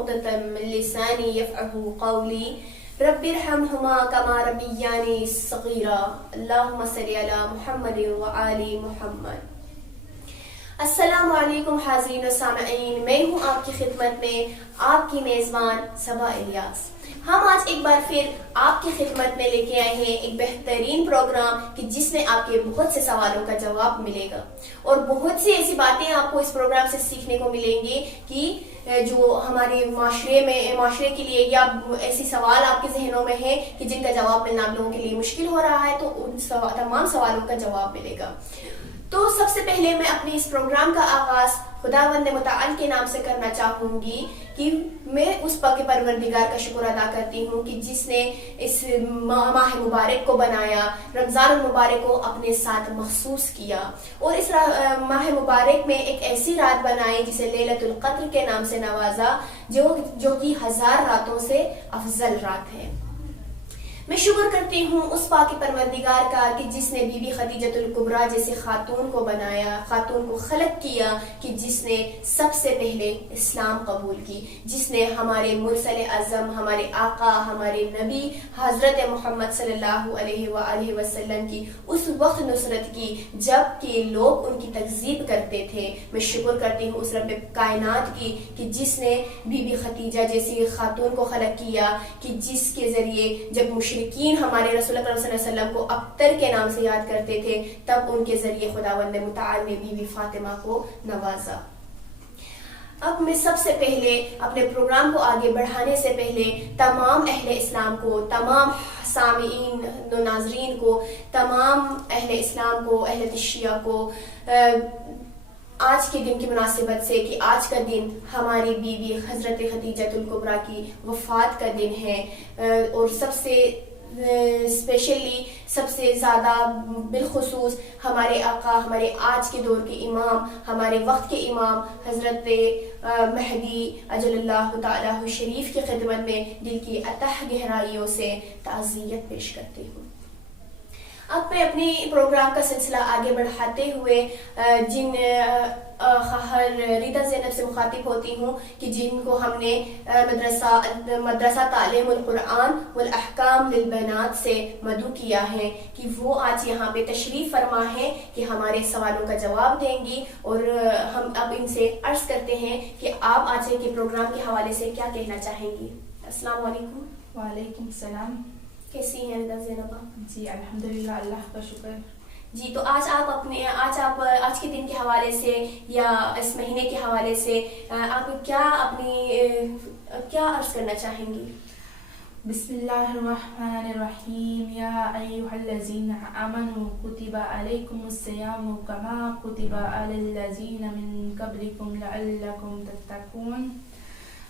عقدة من لساني يفقهوا قولي رب ارحمهما كما ربياني صغيرا اللهم صل على محمد وآل محمد۔ السلام علیکم حاضرین و سامعین، میں ہوں آپ کی خدمت میں آپ کی میزبان صبا الیاس۔ ہم آج ایک بار پھر آپ کی خدمت میں لے کے آئے ہیں ایک بہترین پروگرام کہ جس میں آپ کے بہت سے سوالوں کا جواب ملے گا، اور بہت سی ایسی باتیں آپ کو اس پروگرام سے سیکھنے کو ملیں گی کہ جو ہمارے معاشرے کے لیے یا ایسی سوال آپ کے ذہنوں میں ہیں کہ جن کا جواب ملنا آپ لوگوں کے لیے مشکل ہو رہا ہے، تو ان تمام سوالوں کا جواب ملے گا۔ تو سب سے پہلے میں اپنے اس پروگرام کا آغاز خداوند متعال کے نام سے کرنا چاہوں گی کہ میں اس پاک پروردگار کا شکر ادا کرتی ہوں کہ جس نے اس ماہ مبارک کو بنایا، رمضان المبارک کو اپنے ساتھ مخصوص کیا، اور اس ماہ مبارک میں ایک ایسی رات بنائی جسے لیلۃ القدر کے نام سے نوازا، جو کہ 1000 راتوں سے افضل رات ہے۔ میں شکر کرتی ہوں اس پاک پروردگار کا کہ جس نے بی بی خدیجۃ الکبریٰ جیسے خاتون کو بنایا، خاتون کو خلق کیا، کہ جس نے سب سے پہلے اسلام قبول کی، جس نے ہمارے مرسل اعظم، ہمارے آقا، ہمارے نبی حضرت محمد صلی اللہ علیہ وآلہ وسلم کی اس وقت نصرت کی جب کہ لوگ ان کی تکذیب کرتے تھے۔ میں شکر کرتی ہوں اس رب کائنات کی کہ جس نے بی بی خدیجہ جیسی خاتون کو خلق کیا، کہ جس کے ذریعے جب مشرکین ہمارے رسول اللہ صلی اللہ علیہ وسلم کو ابتر کے نام سے یاد کرتے تھے، تب ان کے ذریعے خداوند متعال نے بی بی فاطمہ کو نوازا۔ اب میں سب سے پہلے اپنے پروگرام کو آگے بڑھانے سے پہلے تمام اہل اسلام کو، تمام سامعین و ناظرین کو، تمام اہل اسلام کو، اہل تشیع کو آج کے دن کی مناسبت سے کہ آج کا دن ہماری بیوی حضرت خدیجۃ الکبریٰ کی وفات کا دن ہے، اور سب سے اسپیشلی سب سے زیادہ بالخصوص ہمارے آقا، ہمارے آج کے دور کے امام، ہمارے وقت کے امام حضرت مہدی اجل اللہ تعالی شریف کی خدمت میں دل کی اتح گہرائیوں سے تعزیت پیش کرتی ہوں۔ اب میں اپنی پروگرام کا سلسلہ آگے بڑھاتے ہوئے جن خواہر ریتا زینب سے مخاطب ہوتی ہوں کہ جن کو ہم نے مدرسہ تعلیم القرآن والاحکام للبنات سے مدعو کیا ہے کہ وہ آج یہاں پہ تشریف فرما ہے کہ ہمارے سوالوں کا جواب دیں گی، اور ہم اب ان سے عرض کرتے ہیں کہ آپ آج کے پروگرام کے حوالے سے کیا کہنا چاہیں گی۔ السلام علیکم۔ وعلیکم السلام۔ کیسی ہیں ریتا زینب؟ جی الحمدللہ، اللہ کا شکر۔ جی تو آج کے دن کے حوالے سے یا اس مہینے کے حوالے سے آپ کیا عرض کرنا چاہیں گی؟ بسم اللہ الرحمن الرحیم۔ یا ایھا الذین آمنوا کتب علیکم الصیام کما کتب علی الذین من قبلکم لعلکم تتقون۔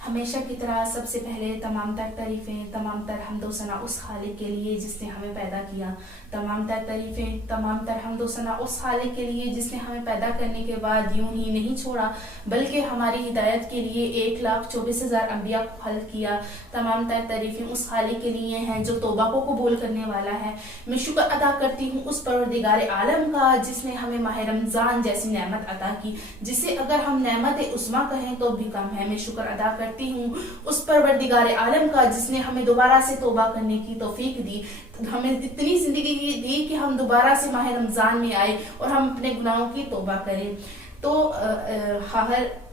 ہمیشہ کی طرح سب سے پہلے تمام تر تعریفیں، تمام تر حمد و ثنا اس خالق کے لیے جس نے ہمیں پیدا کیا، تمام تر تعریفیں، تمام تر حمد و ثنا اس خالق کے لیے جس نے ہمیں پیدا کرنے کے بعد یوں ہی نہیں چھوڑا بلکہ ہماری ہدایت کے لیے 1,24,000 انبیاء کو خلق کیا۔ تمام تر تعریفیں اس خالق کے لیے ہیں جو توبہ کو قبول کرنے والا ہے۔ میں شکر ادا کرتی ہوں اس پروردگار عالم کا جس نے ہمیں ماہ رمضان جیسی نعمت عطا کی، جسے اگر ہم نعمت عظمیٰ کہیں تو بھی کم ہے۔ میں شکر ادا کرتی ہوں اس پروردگار عالم کا جس نے ہمیں دوبارہ سے توبہ کرنے کی توفیق دی، ہمیں اتنی زندگی دی کہ ہم دوبارہ سے ماہ رمضان میں آئے اور ہم اپنے گناہوں کی توبہ کریں۔ تو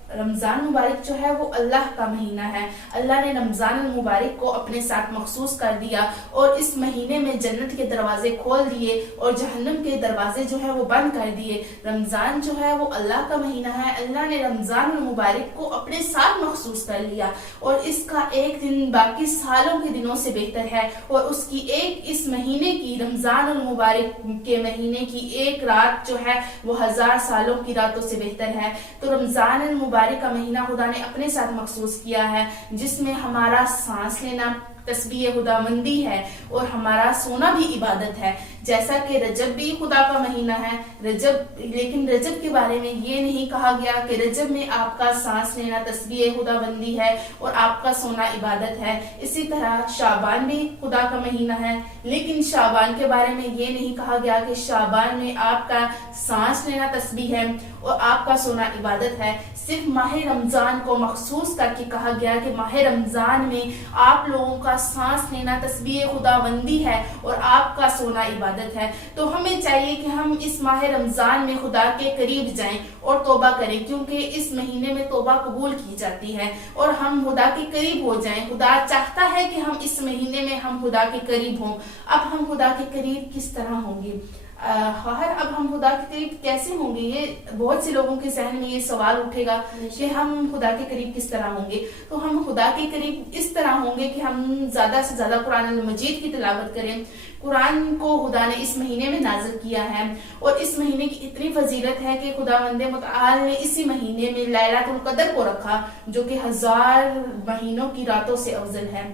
رمضان مبارک جو ہے وہ اللہ کا مہینہ ہے۔ اللہ نے رمضان المبارک کو اپنے ساتھ مخصوص کر دیا اور اس مہینے میں جنت کے دروازے کھول دیے اور جہنم کے دروازے جو ہے وہ بند کر دیے۔ رمضان جو ہے وہ اللہ کا مہینہ ہے، اللہ نے رمضان المبارک کو اپنے ساتھ مخصوص کر لیا، اور اس کا ایک دن باقی سالوں کے دنوں سے بہتر ہے، اور اس کی اس مہینے کی رمضان المبارک کے مہینے کی ایک رات جو ہے وہ 1000 سالوں کی راتوں سے بہتر ہے۔ تو رمضان المبارک کا مہینہ خدا نے اپنے ساتھ مخصوص کیا ہے، جس میں ہمارا سانس لینا تسبیح خداوندی ہے اور ہمارا سونا بھی عبادت ہے، جیسا کہ رجب بھی خدا کا مہینہ ہے لیکن رجب کے بارے میں یہ نہیں کہا گیا کہ رجب میں آپ کا سانس لینا تسبیح خدا بندی ہے اور آپ کا سونا عبادت ہے. اسی طرح شعبان بھی خدا کا مہینہ ہے لیکن شعبان کے بارے میں یہ نہیں کہا گیا کہ شعبان میں آپ کا سانس لینا تسبیح ہے اور آپ کا سونا عبادت ہے. صرف ماہ رمضان کو مخصوص کر کے کہا گیا کہ ماہ رمضان میں آپ لوگوں کا سانس لینا تسبیح خدا بندی ہے اور آپ کا سونا عبادت ہے. تو ہمیں چاہیے کہ ہم اس ماہ رمضان میں خدا کے قریب جائیں اور توبہ کریں کیونکہ اس مہینے میں توبہ قبول کی جاتی ہے اور ہم خدا کے قریب ہو جائیں. خدا چاہتا ہے کہ ہم اس مہینے میں ہم خدا کے قریب ہوں. اب ہم خدا کے قریب کس طرح ہوں گے؟ اب ہم خدا کے قریب کیسے ہوں گے؟ یہ بہت سے لوگوں کے ذہن میں یہ سوال اٹھے گا کہ ہم خدا کے قریب کس طرح ہوں گے. تو ہم خدا کے قریب اس طرح ہوں گے کہ ہم زیادہ سے زیادہ قرآن المجید کی تلاوت کریں. قرآن کو خدا نے اس مہینے میں نازل کیا ہے اور اس مہینے کی اتنی فضیلت ہے کہ خداوند متعال نے اسی مہینے میں لیلۃ القدر کو رکھا جو کہ 1000 مہینوں کی راتوں سے افضل ہے.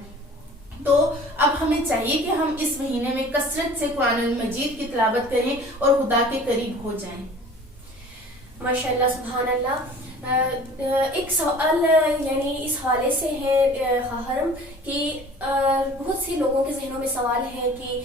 تو اب ہمیں چاہیے کہ ہم اس مہینے میں کثرت سے قرآن المجید کی تلاوت کریں اور خدا کے قریب ہو جائیں. ماشاءاللہ سبحان اللہ. ایک سوال یعنی اس حوالے سے ہے حرم کہ بہت سے لوگوں کے ذہنوں میں سوال ہے کہ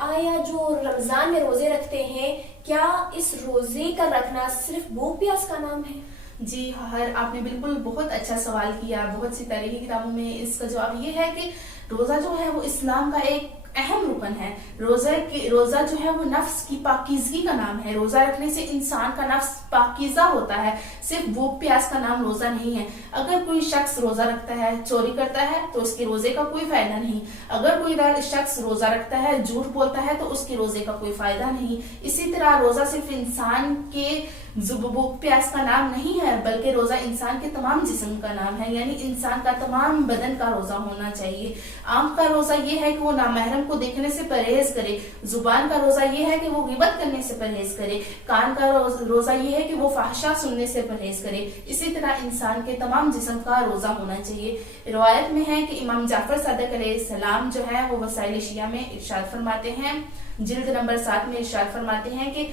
آیا جو رمضان میں روزے رکھتے ہیں کیا اس روزے کا رکھنا صرف بھوک پیاس کا نام ہے؟ جی آپ نے بالکل بہت اچھا سوال کیا. بہت سی تاریخی کتابوں میں اس کا جواب یہ ہے کہ روزہ جو ہے وہ اسلام کا ایک اہم رکن ہے. روزہ جو ہے وہ نفس کی پاکیزگی کا نام ہے. روزہ رکھنے سے انسان کا نفس پاکیزہ ہوتا ہے. صرف بھوک پیاس کا نام روزہ نہیں ہے. اگر کوئی شخص روزہ رکھتا ہے چوری کرتا ہے تو اس کے روزے کا کوئی فائدہ نہیں. اگر کوئی شخص روزہ رکھتا ہے جھوٹ بولتا ہے تو اس کے روزے کا کوئی فائدہ نہیں. اسی طرح روزہ صرف انسان کے بھوک پیاس کا نام نہیں ہے بلکہ روزہ انسان کے تمام جسم کا نام ہے. یعنی انسان کا تمام بدن کا روزہ ہونا چاہیے. آنکھ کا روزہ یہ ہے کہ وہ نامحرم کو دیکھنے سے پرہیز کرے. زبان کا روزہ یہ ہے کہ وہ غیبت کرنے سے پرہیز کرے. کان کا روزہ یہ ہے کہ وہ فحشا سننے سے پرہیز کرے. اسی طرح انسان کے تمام جسم کا روزہ ہونا چاہیے. روایت میں ہے کہ امام جعفر صادق علیہ السلام جو ہے وہ وسائل شیعہ میں ارشاد فرماتے ہیں جلد نمبر 7 میں ارشاد فرماتے ہیں کہ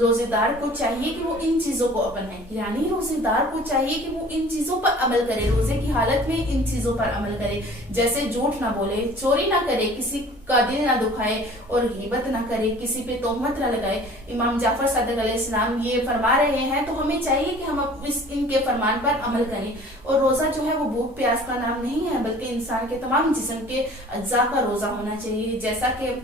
روزے دار کو چاہیے کہ وہ ان چیزوں کو اپنائے. یعنی روزے دار کو چاہیے کہ وہ ان چیزوں پر عمل کرے. روزے کی حالت میں ان چیزوں پر عمل کرے جیسے جھوٹ نہ بولے, چوری نہ کرے, کسی کا دل نہ دکھائے اور غیبت نہ کرے, کسی پہ تہمت نہ لگائے. امام جعفر صادق علیہ السلام یہ فرما رہے ہیں تو ہمیں چاہیے کہ ہم ان کے فرمان پر عمل کریں. اور روزہ جو ہے وہ بھوک پیاس کا نام نہیں ہے بلکہ انسان کے تمام جسم کے اجزاء کا روزہ ہونا چاہیے. جیسا کہ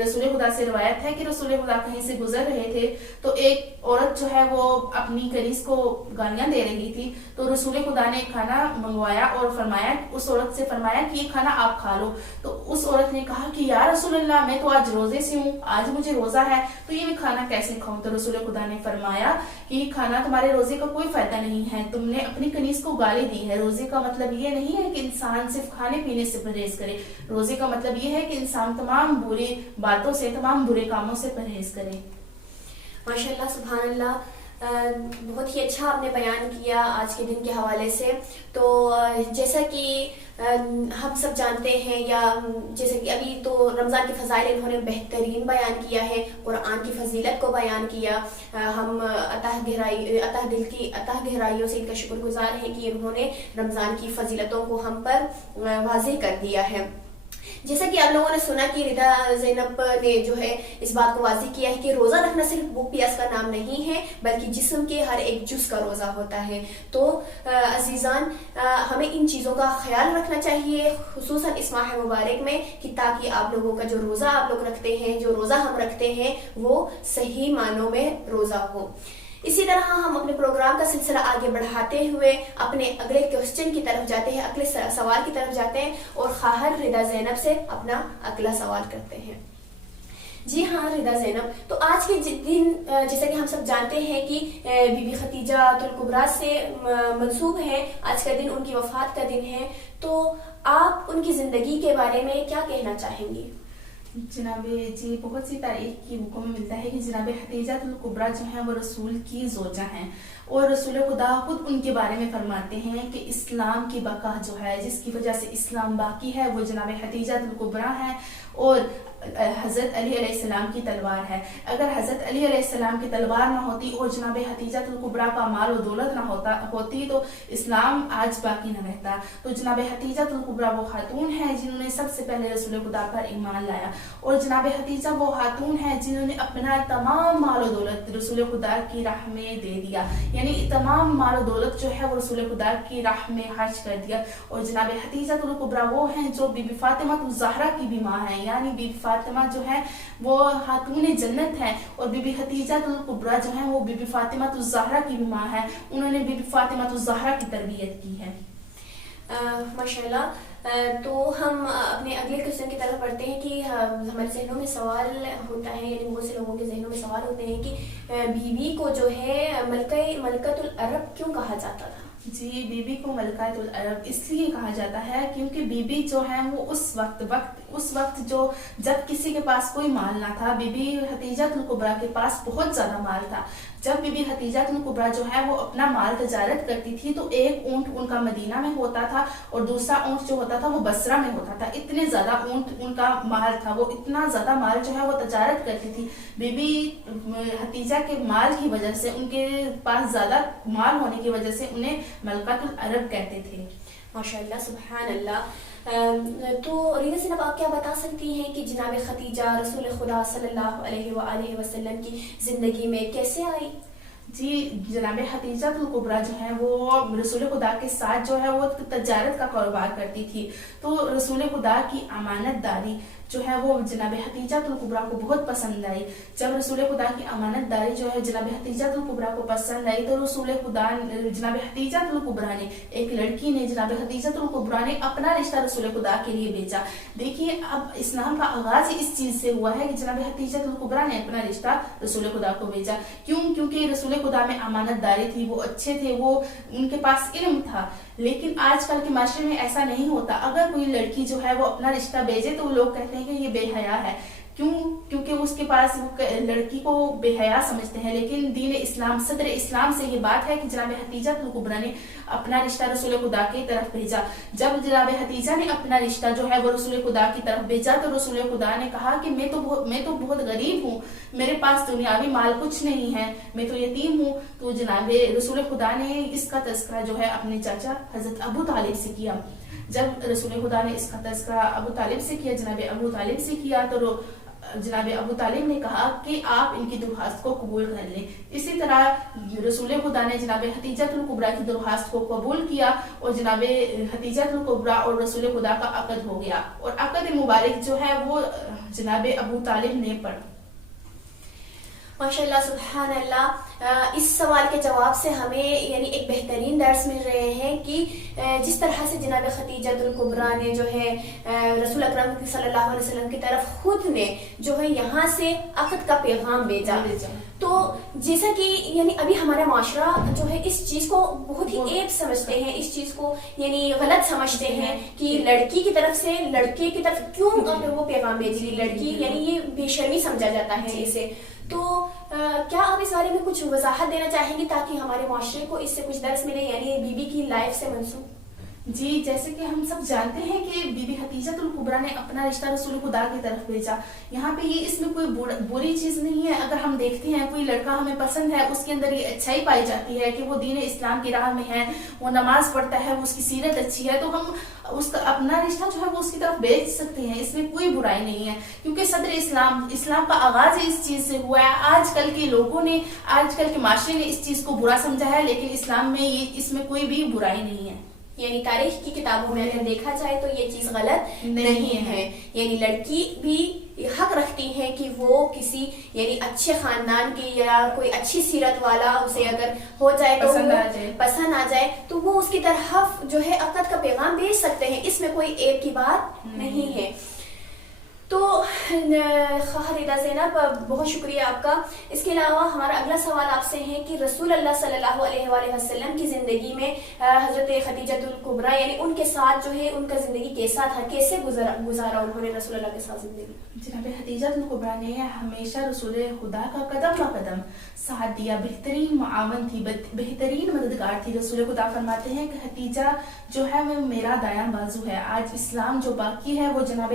رسول خدا سے روایت ہے کہ رسول خدا کہیں سے گزر رہے تھے تو ایک عورت جو ہے وہ اپنی کنیز کو گالیاں دے رہی تھی تو رسول خدا نے کھانا منگوایا اور اس عورت سے فرمایا کہ یہ کھانا آپ کھا لو. تو اس عورت نے کہا کہ یا رسول اللہ میں تو آج روزے سے ہوں, آج مجھے روزہ ہے تو یہ میں کھانا کیسے کھاؤں؟ تو رسول خدا نے فرمایا کہ یہ کھانا تمہارے روزے کا کوئی فائدہ نہیں ہے, تم نے اپنی کنیز کو گالی دی ہے. روزے کا مطلب یہ نہیں ہے کہ انسان صرف کھانے پینے سے پرہیز کرے. روزے کا مطلب یہ ہے کہ انسان تمام بری باتوں سے تمام برے کاموں سے پرہیز کرے. ماشاءاللہ سبحان اللہ. بہت ہی اچھا آپ نے بیان کیا آج کے دن کے حوالے سے. تو جیسا کہ ہم سب جانتے ہیں یا جیسے کہ ابھی تو رمضان کے فضائل انہوں نے بہترین بیان کیا ہے, قرآن کی فضیلت کو بیان کیا. ہم دل کی عطا گہرائیوں سے ان کا شکر گزار ہیں کہ انہوں نے رمضان کی فضیلتوں کو ہم پر واضح کر دیا ہے. جیسا کہ آپ لوگوں نے سنا کہ ردا زینب نے جو ہے اس بات کو واضح کیا ہے کہ روزہ رکھنا صرف بھوک پیاس کا نام نہیں ہے بلکہ جسم کے ہر ایک جز کا روزہ ہوتا ہے. تو عزیزان ہمیں ان چیزوں کا خیال رکھنا چاہیے خصوصاً اس ماہ مبارک میں کہ تاکہ آپ لوگوں کا جو روزہ آپ لوگ رکھتے ہیں, جو روزہ ہم رکھتے ہیں وہ صحیح معنوں میں روزہ ہو. اسی طرح ہم اپنے پروگرام کا سلسلہ آگے بڑھاتے ہوئے اپنے اگلے کوسچن کی طرف جاتے ہیں, اگلے سوال کی طرف جاتے ہیں اور خواہر ردا زینب سے اپنا اگلا سوال کرتے ہیں. جی ہاں ردا زینب, تو آج کے دن جیسا کہ ہم سب جانتے ہیں کہ بی بی خدیجہ الکبریٰ سے منسوب ہے, آج کا دن ان کی وفات کا دن ہے. تو آپ ان کی زندگی کے بارے میں کیا کہنا چاہیں گی؟ جناب جی بہت سی تاریخ کی بکوں میں ملتا ہے کہ جناب خدیجہ الکبریٰ جو ہیں وہ رسول کی زوجہ ہیں اور رسول خدا خود ان کے بارے میں فرماتے ہیں کہ اسلام کی بقا جو ہے جس کی وجہ سے اسلام باقی ہے وہ جناب خدیجہ الکبریٰ ہیں. اور حضرت علی علیہ السلام کی تلوار ہے. اگر حضرت علی علیہ السلام کی تلوار نہ ہوتی اور جناب خدیجہ الکبریٰ کا مال و دولت نہ ہوتی تو اسلام آج باقی نہ رہتا. تو جناب خدیجہ الکبریٰ وہ خاتون ہیں جنہوں نے سب سے پہلے رسول خدا پر ایمان لایا, اور جناب خدیجہ وہ خاتون ہیں جنہوں نے اپنا تمام مال و دولت رسول خدا کی راہ میں دے دیا, یعنی تمام مال و دولت جو ہے وہ رسول خدا کی راہ میں خرچ کر دیا. اور جناب خدیجہ الکبریٰ وہ ہیں جو بی بی فاطمہ الزہرا کی بھی ماں ہیں, یعنی بی بی فاطمہ جو ہے وہ خاتون جنت ہے, اور بی بی خدیجہ الکبریٰ جو ہیں وہ بی بی فاطمہ الزہرا کی بھی ماں ہے. انہوں نے بی بی فاطمہ الزہرا کی تربیت کی ہے. ماشاءاللہ. تو ہم اپنے اگلے کوشچن کی طرف بڑھتے ہیں کہ ہمارے ذہنوں میں سوال ہوتا ہے, یعنی بہت سے لوگوں کے ذہنوں میں سوال ہوتے ہیں کہ بی بی کو جو ہے ملکۃ العرب کیوں کہا جاتا تھا؟ جی, بی بی کو ملکۃ العرب اس لیے کہا جاتا ہے کیونکہ بی بی جو ہے وہ اس وقت جو جب کسی کے پاس کوئی مال نہ تھا, بی بی خدیجہ الکبریٰ کے پاس بہت زیادہ مال تھا. جب بی بی خدیجہ الکبریٰ جو ہے وہ اپنا مال تجارت کرتی تھی تو ایک اونٹ ان کا مدینہ میں ہوتا تھا اور دوسرا اونٹ جو ہوتا تھا وہ بصرہ میں ہوتا تھا. اتنے زیادہ اونٹ ان کا مال تھا, وہ اتنا زیادہ مال جو ہے وہ تجارت کرتی تھی. بی بی خدیجہ کے مال کی وجہ سے, ان کے پاس زیادہ مال ہونے کی وجہ سے انہیں ملکۃ العرب کہتے تھے. ماشاءاللہ, سبحان اللہ. تو رینا زینب, آپ کیا بتا سکتی ہیں کہ جناب خدیجہ رسول خدا صلی اللہ علیہ وآلہ وسلم کی زندگی میں کیسے آئی؟ جی, جناب خدیجہ الکبریٰ جو ہے وہ رسول خدا کے ساتھ جو ہے وہ تجارت کا کاروبار کرتی تھی. تو رسول خدا کی امانت داری جو ہے وہ جناب خدیجہ الکبریٰ کو بہت پسند آئی. جب رسول خدا کی امانت داری جو ہے جناب خدیجہ الکبریٰ کو پسند آئی تو رسول خدا جناب خدیجہ الکبریٰ نے, ایک لڑکی نے جناب خدیجہ الکبریٰ نے اپنا رشتہ رسول خدا کے لیے بھیجا. دیکھیے, اب اسلام کا آغاز ہی اس چیز سے ہوا ہے کہ جناب خدیجہ الکبریٰ نے اپنا رشتہ رسول خدا کو بھیجا. کیونکہ رسول خدا میں امانت داری تھی, وہ اچھے تھے, وہ ان کے پاس علم تھا. لیکن آج کل کے معاشرے میں ایسا نہیں ہوتا. اگر کوئی لڑکی جو ہے وہ اپنا رشتہ بھیجے تو لوگ کہتے ہیں کہ یہ بے حیا ہے. کیونکہ اس کے پاس لڑکی کو بے حیا سمجھتے ہیں. لیکن دین اسلام, صدر اسلام سے یہ بات ہے کہ جناب خدیجہ الکبریٰ نے اپنا رشتہ رسول خدا کی طرف بھیجا. جب جناب خدیجہ نے اپنا رشتہ جو ہے وہ رسول خدا کی طرف بھیجا تو رسول خدا نے کہا کہ میں تو بہت غریب ہوں, میرے پاس دنیاوی مال کچھ نہیں ہے, میں تو یتیم ہوں. تو جناب رسول خدا نے اس کا تذکرہ جو ہے اپنے چاچا حضرت ابو طالب سے کیا. جب رسول خدا نے اس کا تذکرہ ابو طالب سے کیا, جناب ابو طالب سے کیا, تو جناب ابو طالب نے کہا کہ آپ ان کی درخواست کو قبول کر لیں. اسی طرح رسول خدا نے جناب خدیجہ الکبریٰ کی درخواست کو قبول کیا اور جناب خدیجہ الکبریٰ اور رسول خدا کا عقد ہو گیا. اور عقد مبارک جو ہے وہ جناب ابو طالب نے پڑھا. ماشاءاللہ, سبحان اللہ. اس سوال کے جواب سے ہمیں یعنی ایک بہترین درس مل رہے ہیں کہ جس طرح سے جناب خدیجہ الکبریٰ نے جو ہے رسول اکرم صلی اللہ علیہ وسلم کی طرف خود نے جو ہے یہاں سے عقد کا پیغام بھیجا. تو جیسا کہ یعنی ابھی ہمارا معاشرہ جو ہے اس چیز کو بہت ہی عیب سمجھتے ہیں, اس چیز کو یعنی غلط سمجھتے ہیں کہ لڑکی کی طرف سے لڑکے کی طرف کیوں اگر وہ پیغام بھیجی لڑکی, یعنی یہ بے شرمی سمجھا جاتا ہے اسے. تو کیا آپ اس بارے میں کچھ وضاحت دینا چاہیں گے تاکہ ہمارے معاشرے کو اس سے کچھ درس ملے, یعنی بی بی کی لائف سے منسوب؟ جی, جیسے کہ ہم سب جانتے ہیں کہ بی بی خدیجہ الکبریٰ نے اپنا رشتہ رسول خدا کی طرف بھیجا. یہاں پہ یہ اس میں کوئی بری چیز نہیں ہے. اگر ہم دیکھتے ہیں کوئی لڑکا ہمیں پسند ہے, اس کے اندر یہ اچھائی پائی جاتی ہے کہ وہ دین اسلام کی راہ میں ہے, وہ نماز پڑھتا ہے, وہ اس کی سیرت اچھی ہے, تو ہم اس کا اپنا رشتہ جو ہے وہ اس کی طرف بھیج سکتے ہیں. اس میں کوئی برائی نہیں ہے کیونکہ صدر اسلام کا آغاز ہی اس چیز سے ہوا ہے. آج کل کے لوگوں نے, آج کل کے معاشرے نے اس چیز کو برا سمجھا ہے, لیکن اسلام میں اس میں کوئی بھی برائی نہیں ہے. یعنی تاریخ کی کتابوں میں اگر دیکھا جائے تو یہ چیز غلط نہیں ہے. یعنی لڑکی بھی حق رکھتی ہے کہ وہ کسی یعنی اچھے خاندان کی یا کوئی اچھی سیرت والا اسے اگر ہو جائے تو پسند آ جائے تو وہ اس کی طرف جو ہے عقد کا پیغام بھیج سکتے ہیں. اس میں کوئی عیب کی بات نہیں ہے. تو خواہر زینب, بہت شکریہ آپ کا. اس کے علاوہ ہمارا اگلا سوال آپ سے ہے کہ رسول اللہ صلی اللہ علیہ وآلہ وسلم کی زندگی میں حضرت خدیجہ الکبریٰ یعنی ان کے ساتھ جو ہے ان کا زندگی کیسا تھا, کیسے گزارا انہوں نے رسول اللہ کے ساتھ زندگی؟ جناب خدیجہ الکبریٰ نے ہمیشہ رسول خدا کا قدم بہ قدم ساتھ دیا, بہترین معاون تھی, بہترین مددگار تھی. رسول خدا فرماتے ہیں کہ خدیجہ جو ہے وہ میرا دایاں بازو ہے. آج اسلام جو باقی ہے وہ جناب